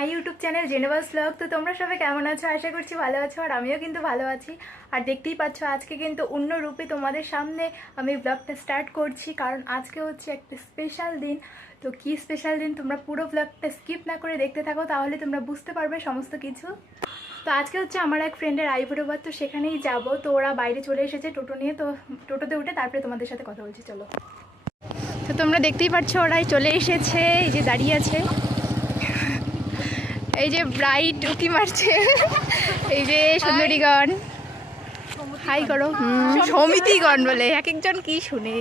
মাই YouTube channel জেনেভাস blog. তো তোমরা সবাই কেমন আছো? আশা করছি ভালো আছো, আর আমিও কিন্তু ভালো আছি। আর দেখতেই পাচ্ছ আজকে কিন্তু অন্য রূপে তোমাদের সামনে আমি ব্লগটা স্টার্ট করছি, কারণ আজকে হচ্ছে একটা স্পেশাল দিন। তো কি স্পেশাল দিন তোমরা পুরো ব্লগটা স্কিপ না করে দেখতে থাকো, তাহলে তোমরা বুঝতে পারবে সমস্ত কিছু। তো আজকে হচ্ছে আমার এক ফ্রেন্ডের আইবুড়ো ভাত, তো সেখানেই যাব। তো ওরা বাইরে চলে এসেছে টোটো নিয়ে, তো টোটোতে উঠে তারপরে তোমাদের সাথে কথা বলছি, চলো। তো তোমরা দেখতেই পাচ্ছ ওরাই চলে এসেছে, এই যে দাঁড়িয়ে আছে, এই যে ব্রাইট উকি মারছে, এই যে সুন্দরীগণ হাই করো। সমিতিগণ বলে এক একজন কি শুনে,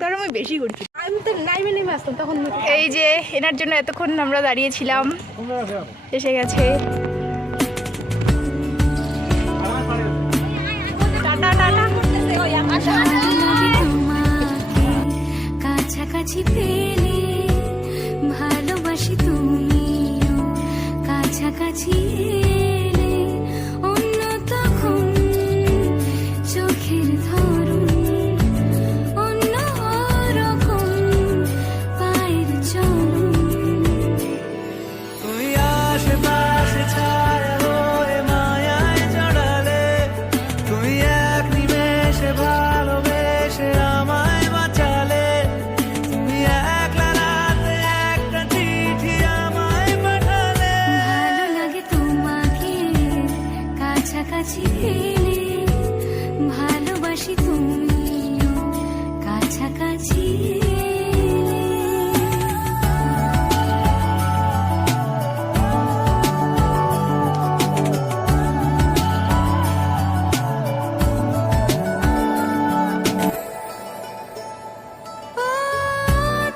তোর আমি বেশি করছি। আমি তো নাইমে নেমে আসতাম তখন। এই যে এনার জন্য এতক্ষণ আমরা দাঁড়িয়েছিলাম, এসে গেছে। Tata tata. কাছাকাছি পেলে ভালোবাসি, তুমিও কাছাকাছি এলে অন্য তখন চোখের ধরুন অন্য রকম পায়ের চলুন। তুই আশেপাশে ছায়া হয়ে মায়ায় জড়ালে, তুই এক নিমেষে ভালোবেসে আমায় বাঁচালে, তুমি একলা রাতে একটা চিঠি আমায় পাঠালে। ভালো লাগে তোমাকে কাছাকাছি পেলে, ভালোবাসি তুমিও কাছাকাছি এলে।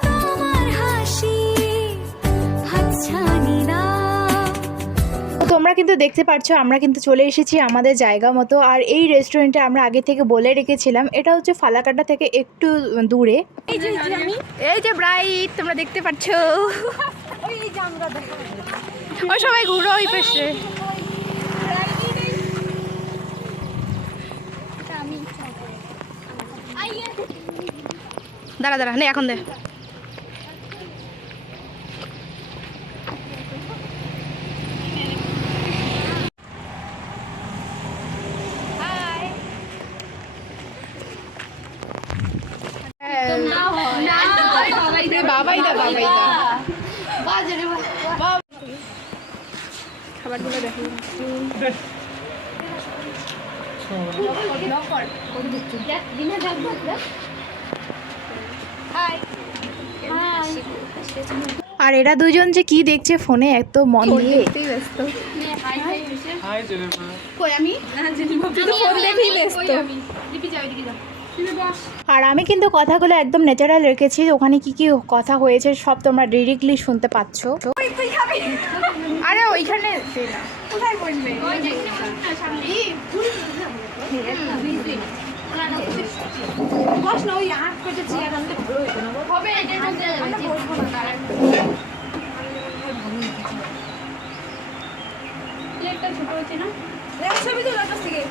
তোমার হাসি হাতছানি না। তোমরা কিন্তু দেখতে পাচ্ছ আমরা কিন্তু চলে এসেছি আমাদের জায়গা মতো। আর এই রেস্টুরেন্টে আমরা আগে থেকে বলে রেখেছিলাম, এটা হচ্ছে ফালাকাটা থেকে একটু দূরে। এই যে ব্রাইট তোমরা দেখতে পাচ্ছ, ও সবাই ঘুরো ওই পাশে। দাঁড়া দাঁড়া নে, এখন দে। বাবাই দা খাবারগুলো দেখো। আর এরা দুজন যে কি দেখছে ফোনে এত মন দিয়ে, ব্যস্ত। আর আমি কিন্তু কথাগুলো একদম ন্যাচারাল রেখেছি, ওখানে কি কি কথা হয়েছে সব তোমরা ডিরেক্টলি শুনতে পাচ্ছ। আরে ওইখানে ছোট হচ্ছে না ছবি তো থেকে।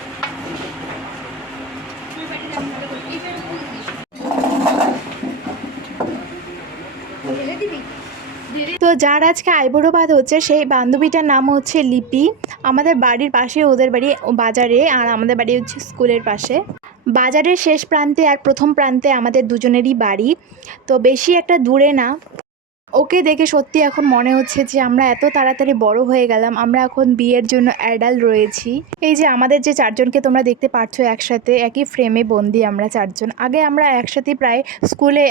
তো যার আজকে আইবুড়ো ভাত হচ্ছে সেই বান্ধবীটার নাম হচ্ছে লিপি। আমাদের বাড়ির পাশে ওদের বাড়ি বাজারে, আর আমাদের বাড়ি হচ্ছে স্কুলের পাশে। বাজারের শেষ প্রান্তে আর প্রথম প্রান্তে আমাদের দুজনেরই বাড়ি, তো বেশি একটা দূরে না। ওকে দেখে সত্যি এখন মনে হচ্ছে যে আমরা এত তাড়াতাড়ি বড় হয়ে গেলাম, আমরা এখন বিয়ের জন্য অ্যাডাল্ট রয়েছি। এই যে আমাদের যে চারজনকে তোমরা দেখতে পাচ্ছ একসাথে একই ফ্রেমে বন্দি আমরা চারজন। আগে আমরা একসাথে প্রায় স্কুলে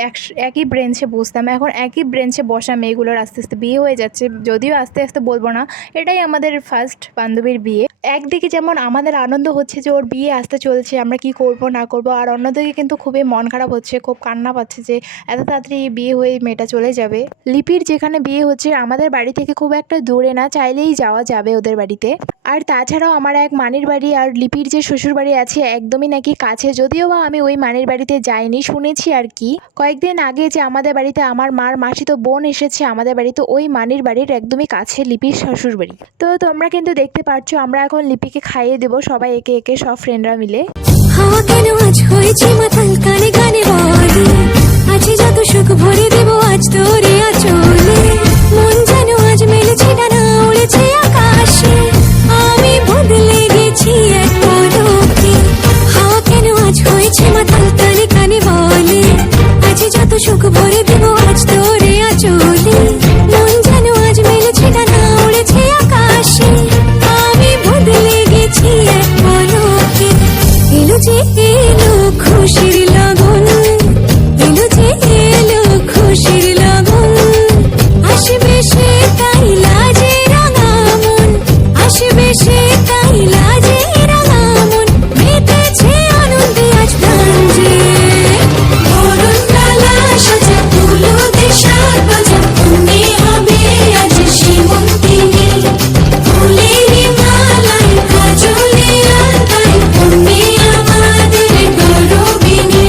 একই ব্রেঞ্চে বসতাম, এখন একই ব্রেঞ্চে বসা মেয়েগুলোর আস্তে আস্তে বিয়ে হয়ে যাচ্ছে। যদিও আস্তে আস্তে বলবো না, এটাই আমাদের ফার্স্ট বান্ধবীর বিয়ে। একদিকে যেমন আমাদের আনন্দ হচ্ছে যে ওর বিয়ে আসতে চলছে, আমরা কি করব না করব, আর অন্যদিকে কিন্তু খুবই মন খারাপ হচ্ছে, খুব কান্না পাচ্ছে যে এত তাড়াতাড়ি বিয়ে হয়ে মেয়েটা চলে যাবে। লিপির যেখানে বিয়ে হচ্ছে আমাদের বাড়ি থেকে খুব একটা দূরে না, চাইলেই যাওয়া যাবে ওদের বাড়িতে। আর তাছাড়াও আমার এক মানির বাড়ি আর লিপির যে শ্বশুর বাড়ি আছে একদমই নাকি কাছে, যদিও বা আমি ওই মানির বাড়িতে যাইনি, শুনেছি আর কি। কয়েকদিন আগে যে আমাদের বাড়িতে আমার মার মাসিতো বোন এসেছে আমাদের বাড়িতে, ওই মানির বাড়ির একদমই কাছে লিপির শ্বশুর বাড়ি। তো তোমরা কিন্তু দেখতে পাচ্ছ আমরা এখন লিপিকে খাইয়ে দেবো সবাই একে একে, সব ফ্রেন্ডরা মিলে। হাওয়া কেন আজ হয়েছে মাতাল, কানে কানে বলে আছে যত সুখ ভরে দেব আজ তোরে আঁচলে মন যেন আজ মেলেছে ডানা উড়েছে আকাশে আমি বদলে গেছি এক পলকে হাওয়া কেন আজ হয়েছে মাতাল তালে কানে বলে আছে যত সুখ ভরে দেব আজ তোরে আঁচলে মন যেন আজ মেলেছে ডানা উড়েছে আকাশে আমি বদলে গেছি এক পলকে এলো যে এলো খুশির লগন এলো যে এলো খুশির লগন আসবে সে তাই লাজে রাঙা মন আসবে সে তাই লাজে রাঙা মন মেতেছে আনন্দে আজ প্রাণ যে বরণ ডালা সাজা ফুলো দেশার বাজা তুমি হবে আজ সীমন্তিনী ফুলের মালায় কাজলে আলতায় তুমি আমাদের গৌরবিনী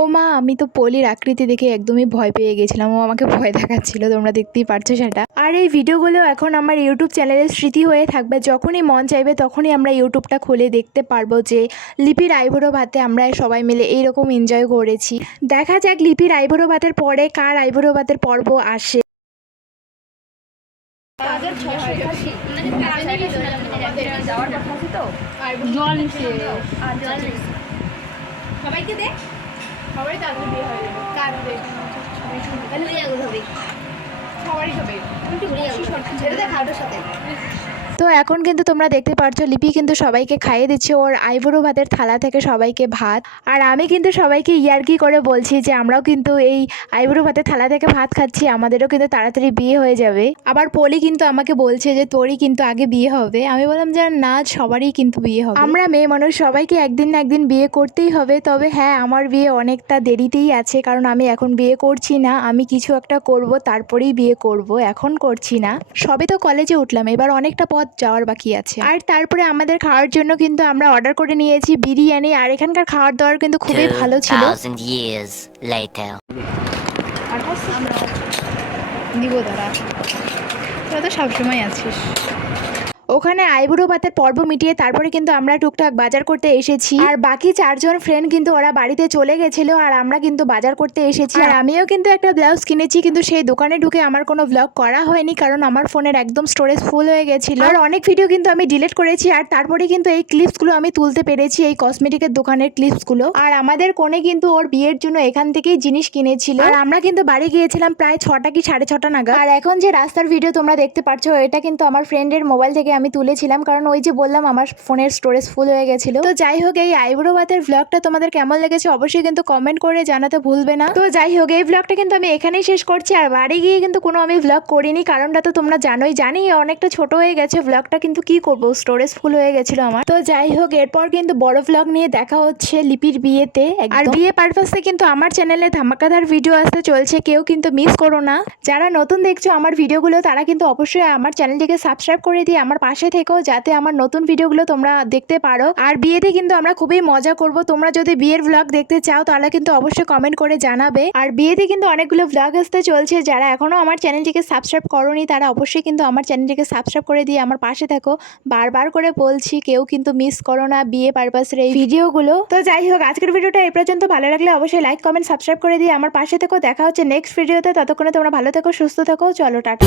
ও মা, আমি তো পলির আকৃতি দেখে একদমই ভয় পেয়ে গেছিলাম। ও আমাকে ভয় দেখাচ্ছিল, তোমরা দেখতেই পারছো সেটা। আর এই ভিডিওগুলো এখন আমার ইউটিউব চ্যানেলের স্মৃতি হয়ে থাকবে। যখনই মন চাইবে তখনই আমরা ইউটিউবটা খুলে দেখতে পারবো যে লিপির আইবুড়ো ভাতে আমরা সবাই মিলে এইরকম এনজয় করেছি। দেখা যাক লিপির আইবুড়ো ভাতের পরে কার আইবুড়ো ভাতের পর্ব আসে। সবাইকে দে সবাই তাদের বিয়ে হয়ে যাবে কার সবারই হবে খাওয়ার সাথে। তো এখন কিন্তু তোমরা দেখতে পারছো লিপি কিন্তু সবাইকে খাইয়ে দিচ্ছে ওর আইবুড়ো ভাতের থালা থেকে সবাইকে ভাত। আর আমি কিন্তু সবাইকে ইয়ার্কি করে বলছি যে আমরাও কিন্তু এই আইবুড়ো ভাতের থালা থেকে ভাত খাচ্ছি, আমাদেরও কিন্তু তাড়াতাড়ি বিয়ে হয়ে যাবে। আবার পলি কিন্তু আমাকে বলছে যে তোরই কিন্তু আগে বিয়ে হবে। আমি বললাম যে না, সবারই কিন্তু বিয়ে হবে। আমরা মেয়ে মানুষ, সবাইকে একদিন না একদিন বিয়ে করতেই হবে। তবে হ্যাঁ, আমার বিয়ে অনেকটা দেরিতেই আছে, কারণ আমি এখন বিয়ে করছি না। আমি কিছু একটা করব, তারপরেই বিয়ে করব, এখন করছি না। সবে তো কলেজে উঠলাম, এবার অনেকটা পথ যাওয়ার বাকি আছে। আর তারপরে আমাদের খাওয়ার জন্য কিন্তু আমরা অর্ডার করে নিয়েছি বিরিয়ানি। আর এখানকার খাওয়ার দাওয়ার কিন্তু খুবই ভালো ছিল। 2000 years later. দিব দাঁড়া, তোরা তো সবসময় আছিস। ওখানে আইবুড়ো ভাতের পর্ব মিটিয়ে তারপরে কিন্তু আমরা টুকটাক বাজার করতে এসেছি। আর বাকি 4 জন ফ্রেন্ড কিন্তু ওরা বাড়িতে চলে গেছিল, আর আমরা কিন্তু বাজার করতে এসেছি। আর আমিও কিন্তু একটা ব্লাউজ কিনেছি, কিন্তু সেই দোকানে ঢুকে আমার কোনো ব্লগ করা হয়নি, কারণ আমার ফোনের একদম স্টোরেজ ফুল হয়ে গেছিল। আর অনেক ভিডিও কিন্তু আমি ডিলিট করেছি। আর তারপরে কিন্তু এই ক্লিপসগুলো আমি তুলতে পেরেছি, এই কসমেটিকের দোকানের ক্লিপসগুলো। আর আমাদের কোণে কিন্তু ওর বিয়ের জন্য এখান থেকেই জিনিস কিনেছিল। আর আমরা কিন্তু বাড়ি গিয়েছিলাম প্রায় 6টা কি 6:30 নাগাদ। আর এখন যে রাস্তার ভিডিও তোমরা দেখতে পাচ্ছ, এটা কিন্তু আমার ফ্রেন্ডের মোবাইল থেকে আমি তুলেছিলাম, কারণ ওই যে বললাম আমার ফোনের স্টোরেজ ফুল হয়ে গেছিল। তো যাই হোক, এই আইবুড়ো ভাতের ব্লগটা তোমাদের কেমন লেগেছে অবশ্যই কিন্তু কমেন্ট করে জানাতে ভুলবে না। তো যাই হোক, এই ব্লগটা কিন্তু আমি এখানেই শেষ করছি। আর বাড়ি গিয়ে কিন্তু কোনো আমি ব্লগ করিনি, কারণটা তো তোমরা জানি অনেকটা ছোট হয়ে গেছে ব্লগটা, কিন্তু কি করব, স্টোরেজ ফুল হয়ে গেছিল আমার। তো যাই হোক, এরপর কিন্তু বড় ব্লগ নিয়ে দেখা হচ্ছে লিপির বিয়েতে। আর বিয়ে পারপাসে কিন্তু আমার চ্যানেলে ধামাকাদার ভিডিও আসতে চলছে, কেউ কিন্তু মিস করো না। যারা নতুন দেখছো আমার ভিডিওগুলো, তারা কিন্তু অবশ্যই আমার চ্যানেলটিকে সাবস্ক্রাইব করে দিয়ে আমার পাশে থেকো, যাতে আমার নতুন ভিডিওগুলো তোমরা দেখতে পারো। আর বিয়েতে কিন্তু আমরা খুবই মজা করব। তোমরা যদি বিয়ের ব্লগ দেখতে চাও তাহলে কিন্তু অবশ্যই কমেন্ট করে জানাবে। আর বিয়েতে কিন্তু অনেকগুলো ব্লগ আসতে চলছে, যারা এখনো আমার চ্যানেলটিকে সাবস্ক্রাইব করোনি তারা অবশ্যই কিন্তু আমার চ্যানেলটিকে সাবস্ক্রাইব করে দিয়ে আমার পাশে থাকো। বারবার করে বলছি, কেউ কিন্তু মিস করো না বিয়ে পারপাসের এই ভিডিওগুলো। তো যাই হোক, আজকের ভিডিওটা এই পর্যন্ত। ভালো লাগলে অবশ্যই লাইক কমেন্ট সাবস্ক্রাইব করে দিয়ে আমার পাশে থেকো। দেখা হচ্ছে নেক্সট ভিডিওতে। ততক্ষণে তোমরা ভালো থেকো, সুস্থ থেকো। চলো টাটা।